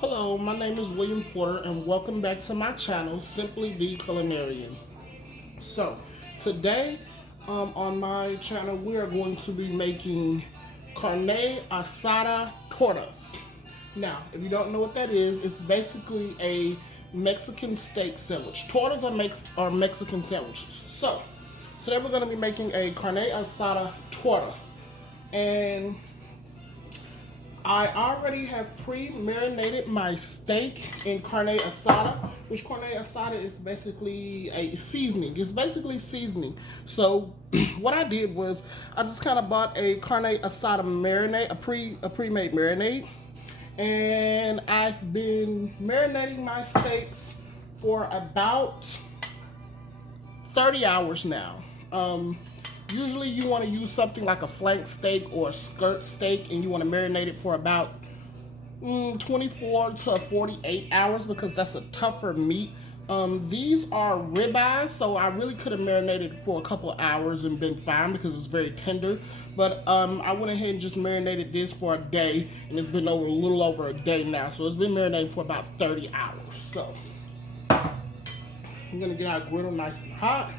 Hello, my name is William Porter, and welcome back to my channel, Simply the Culinarian. So, today on my channel, we are going to be making Carne Asada Tortas. Now, if you don't know what that is, it's basically a Mexican steak sandwich. Tortas are Mexican sandwiches. So, today we're going to be making a Carne Asada Torta. And I already have pre-marinated my steak in carne asada, which carne asada is basically a seasoning. It's basically seasoning. So what I did was I just kind of bought a carne asada marinade, a pre-made marinade, and I've been marinating my steaks for about 30 hours now. Usually you want to use something like a flank steak or a skirt steak, and you want to marinate it for about 24 to 48 hours because that's a tougher meat. These are ribeyes, so I really could have marinated for a couple of hours and been fine because it's very tender. But I went ahead and just marinated this for a day, and it's been a little over a day now. So it's been marinated for about 30 hours. So I'm gonna get our griddle nice and hot.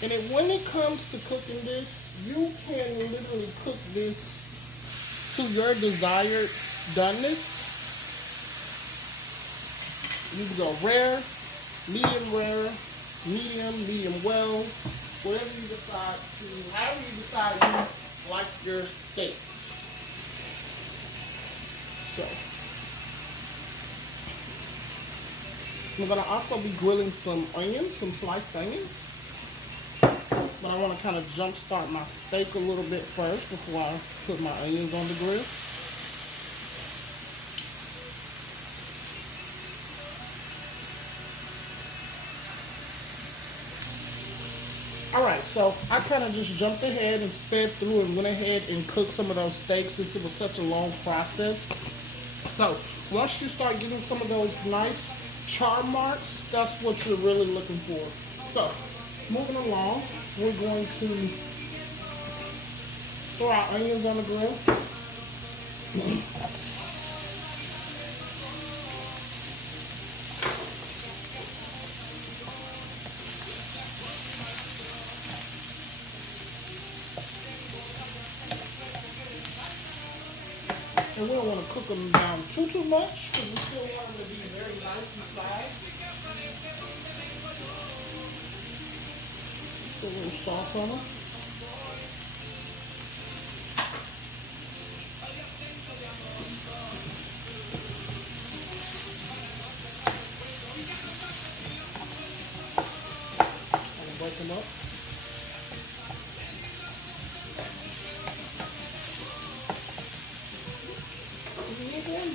And then when it comes to cooking this, you can literally cook this to your desired doneness. You can go rare, medium well, whatever you decide to, however you decide you like your steaks. So, I'm gonna also be grilling some onions, some sliced onions. But I want to kind of jump start my steak a little bit first before I put my onions on the grill. Alright, so I kind of just jumped ahead and sped through and went ahead and cooked some of those steaks since it was such a long process. So once you start getting some of those nice char marks, that's what you're really looking for. So moving along, we're going to throw our onions on the grill. And we don't want to cook them down too much because we still want them to be very nice inside. Put a little salt on them. And break them up.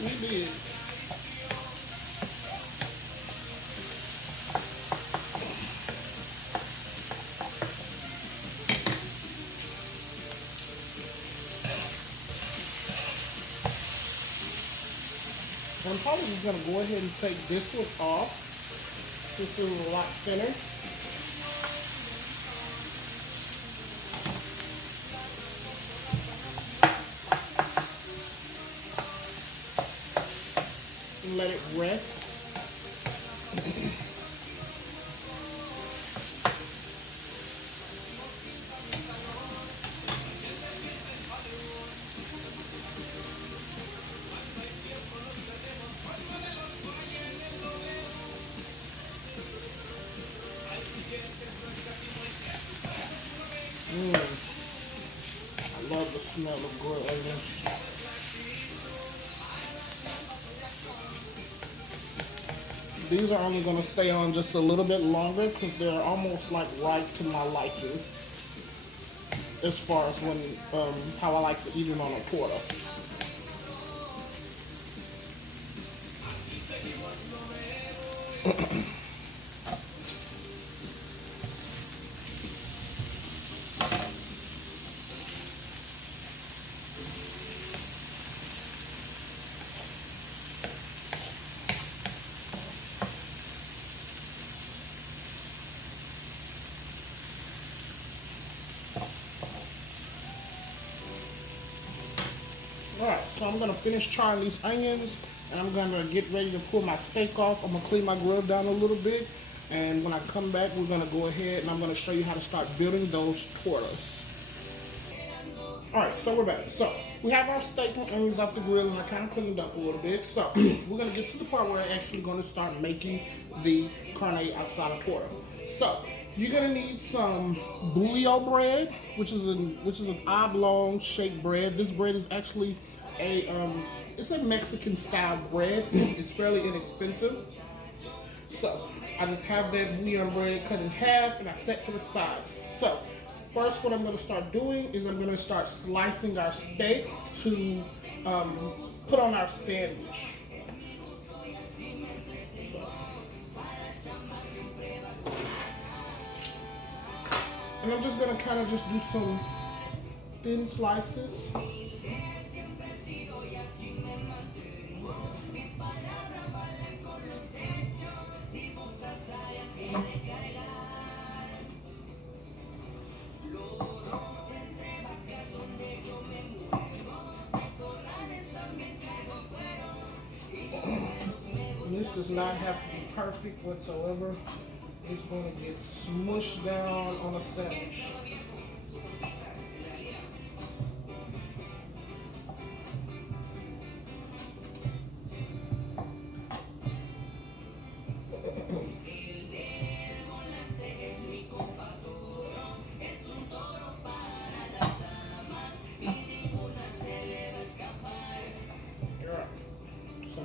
We did. I'm probably just going to go ahead and take this one off. This is a lot thinner. And let it rest. I love the smell of grilled onions. These are only going to stay on just a little bit longer because they're almost like right to my liking as far as how I like to eat them on a torta. so I'm gonna finish charring these onions, and I'm gonna get ready to pull my steak off. I'm gonna clean my grill down a little bit, and when I come back, we're gonna go ahead and I'm gonna show you how to start building those tortas. Alright, so we're back. So we have our steak and onions off the grill, and I kind of cleaned up a little bit. So we're gonna get to the part where we're actually gonna start making the carne asada torta. So you're gonna need some bulio bread, which is an oblong shaped bread. This bread is actually it's a Mexican style bread. It's fairly inexpensive. So I just have that bouillon bread cut in half and I set to the side. So first what I'm going to start doing is I'm going to start slicing our steak to put on our sandwich. And I'm just going to kind of just do some thin slices. This does not have to be perfect whatsoever. It's going to get smushed down on a sandwich.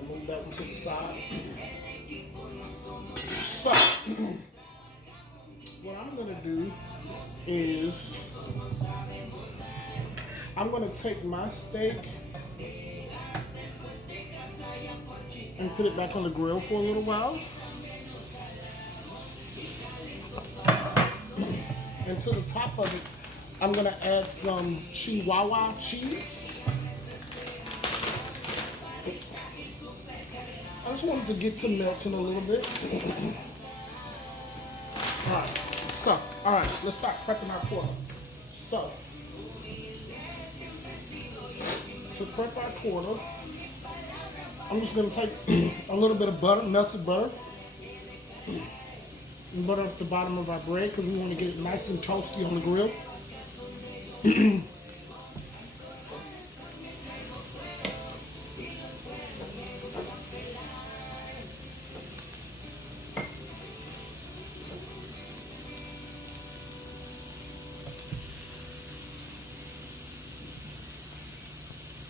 Move that one to the side. So, what I'm going to do is I'm going to take my steak and put it back on the grill for a little while. And to the top of it, I'm going to add some Chihuahua cheese. I just wanted to get to melting a little bit. Alright, let's start prepping our pork. So, to prep our quarter, I'm just going to take a little bit of butter, melted butter, and butter up the bottom of our bread because we want to get it nice and toasty on the grill.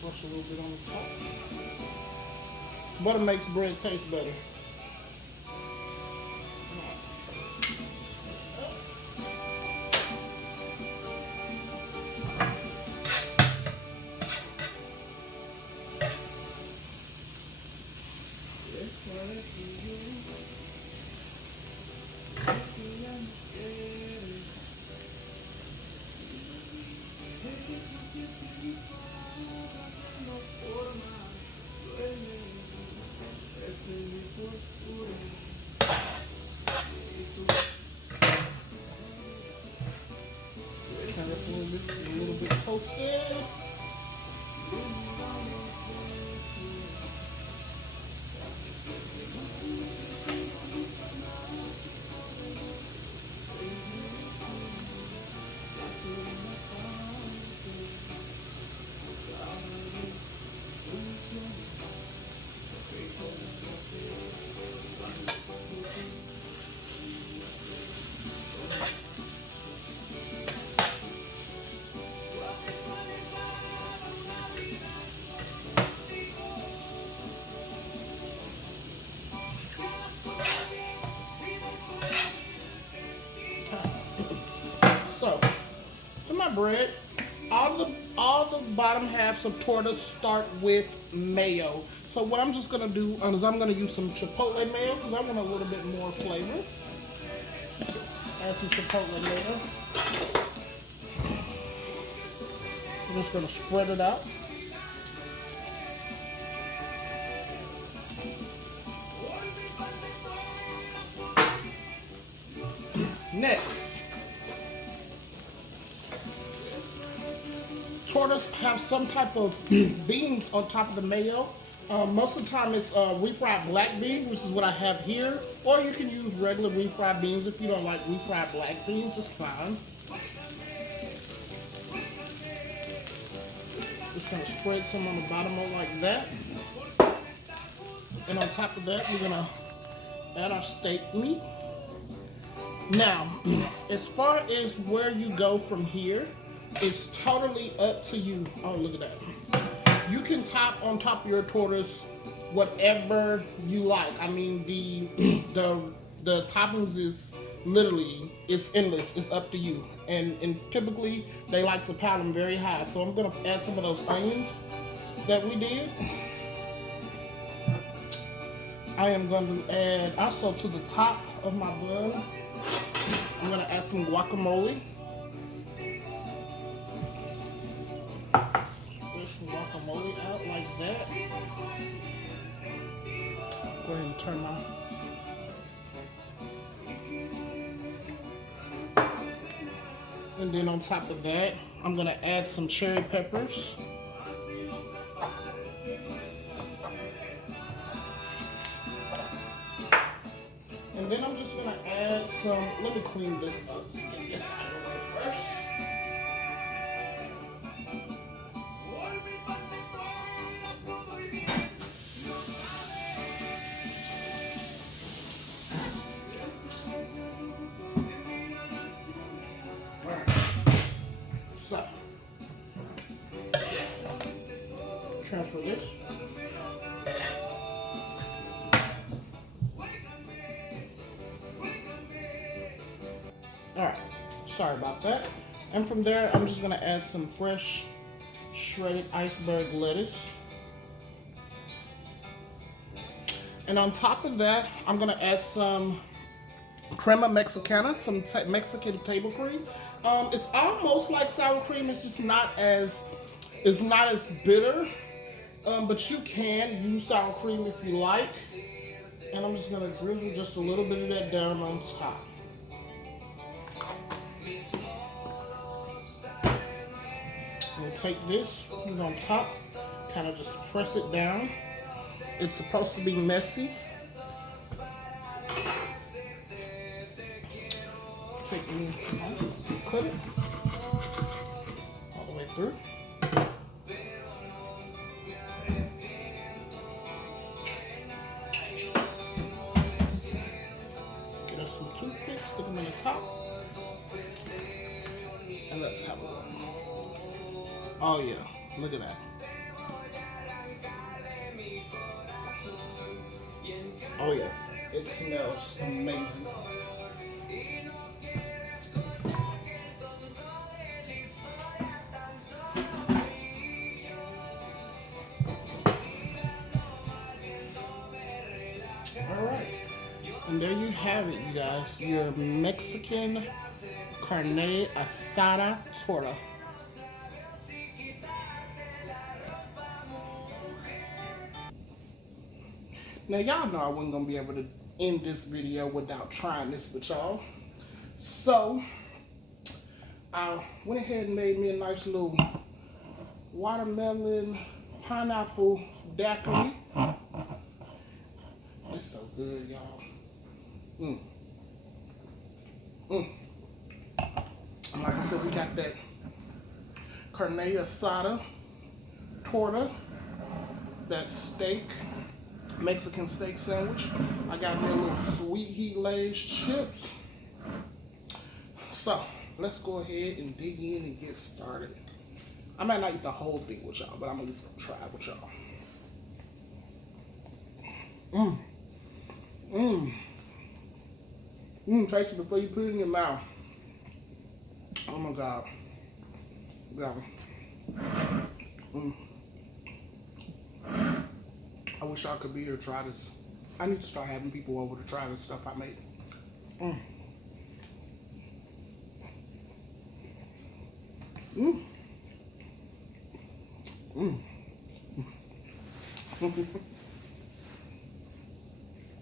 Brush a little bit on the top. Butter makes bread taste better. A little bit toasted. So, in my bread, all the bottom halves of tortas start with mayo. So what I'm just gonna do is I'm gonna use some chipotle mayo because I want a little bit more flavor. Add some chipotle mayo. I'm just gonna spread it out. Next, torta must have some type of beans on top of the mayo. Most of the time it's refried black beans, which is what I have here. Or you can use regular refried beans if you don't like refried black beans, it's fine. Just gonna spread some on the bottom like that. And on top of that, we're gonna add our steak meat. Now, as far as where you go from here, it's totally up to you. Oh, look at that. You can top on top of your tortas whatever you like. I mean, the toppings is literally, it's endless. It's up to you. And typically, they like to pile them very high. So I'm gonna add some of those onions that we did. I am going to add also to the top of my bun, I'm going to add some guacamole. Spread some guacamole out like that. Go ahead and turn my... And then on top of that, I'm going to add some cherry peppers. And then I'm just going to add some, let me clean this up. Let's get this out of the way first. Alright. So, transfer this. Alright, sorry about that. And from there, I'm just going to add some fresh shredded iceberg lettuce. And on top of that, I'm going to add some crema mexicana, some Mexican table cream. It's almost like sour cream, it's just not as, it's not as bitter. But you can use sour cream if you like. And I'm just going to drizzle just a little bit of that down on top. We'll take this, put it on top, kind of just press it down. It's supposed to be messy. Take it, cut it all the way through. Get us some toothpicks, stick them in the top, and let's have a look. Oh yeah, look at that. Oh yeah, it smells amazing. Alright, and there you have it, you guys, your Mexican Carne Asada Torta. Now y'all know I wasn't gonna be able to end this video without trying this with y'all. So I went ahead and made me a nice little watermelon pineapple daiquiri. It's so good, y'all. And like I said, we got that Carne Asada Torta, that steak, Mexican steak sandwich. I got me a little sweet heat Lay's chips. So let's go ahead and dig in and get started. I might not eat the whole thing with y'all, but I'm just gonna try it with y'all. Taste it before you put it in your mouth. Oh my God. Yeah. I wish I could be here to try this. I need to start having people over to try this stuff I make.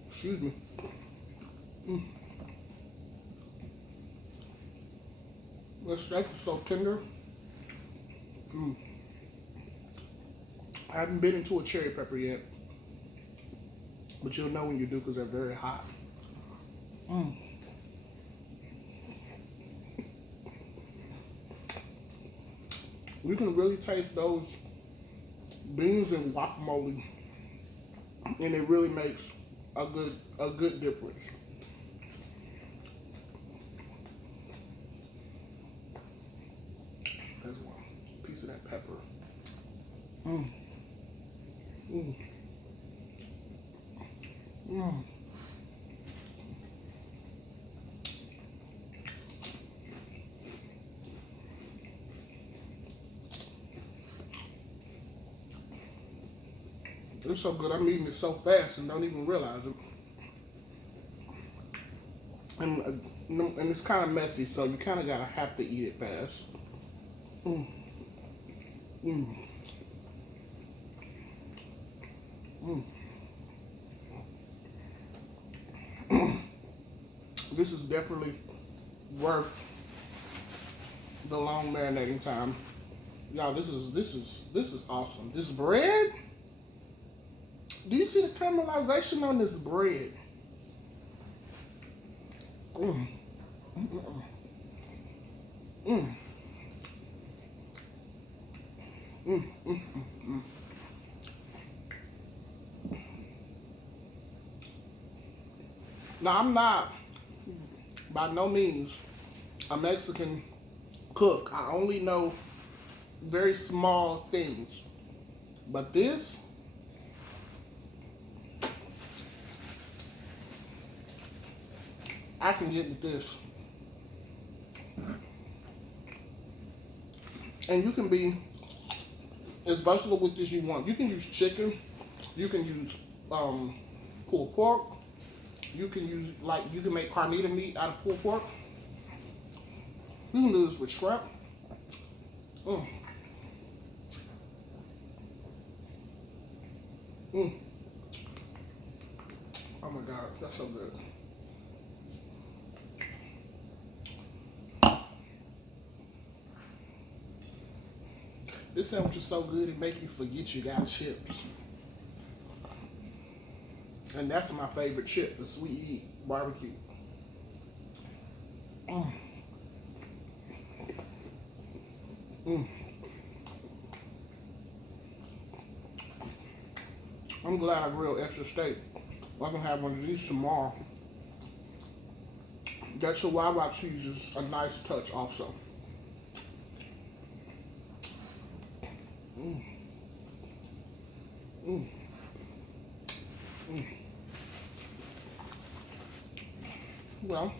Excuse me. This steak is so tender. I haven't been into a cherry pepper yet, but you'll know when you do because they're very hot. You can really taste those beans and guacamole, and it really makes a good difference. There's one piece of that pepper. It's so good. I'm eating it so fast and don't even realize it. And it's kind of messy, so you kind of gotta have to eat it fast. This is definitely worth the long marinating time. Y'all, this is awesome. This bread, do you see the caramelization on this bread? Now, I'm not, by no means, a Mexican cook. I only know very small things. But this, I can get with this. And you can be as versatile with this you want. You can use chicken. You can use pulled pork. You can use, you can make carne meat out of pulled pork. You can do this with shrimp. Oh my God, that's so good. This sandwich is so good it make you forget you got chips. And that's my favorite chip, the sweet heat barbecue. I'm glad I grilled extra steak. I can have one of these tomorrow. That Chihuahua cheese is a nice touch also. Well,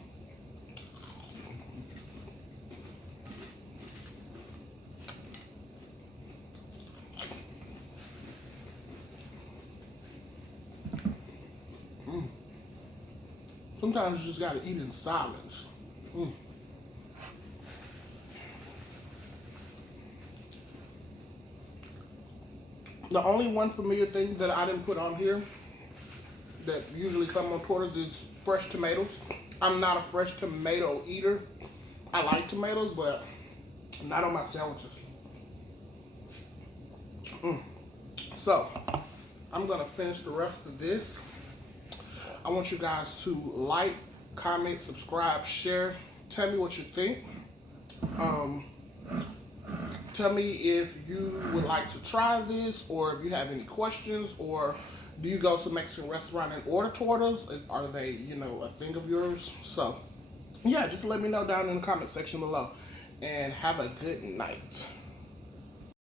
sometimes you just gotta eat in silence. The only one familiar thing that I didn't put on here that usually come on tortas is fresh tomatoes. I'm not a fresh tomato eater. I like tomatoes, but not on my sandwiches. So, I'm gonna finish the rest of this. I want you guys to like, comment, subscribe, share. Tell me what you think. Tell me if you would like to try this, or if you have any questions, or do you go to a Mexican restaurant and order tortas? Are they, a thing of yours? So, yeah, just let me know down in the comment section below. And have a good night.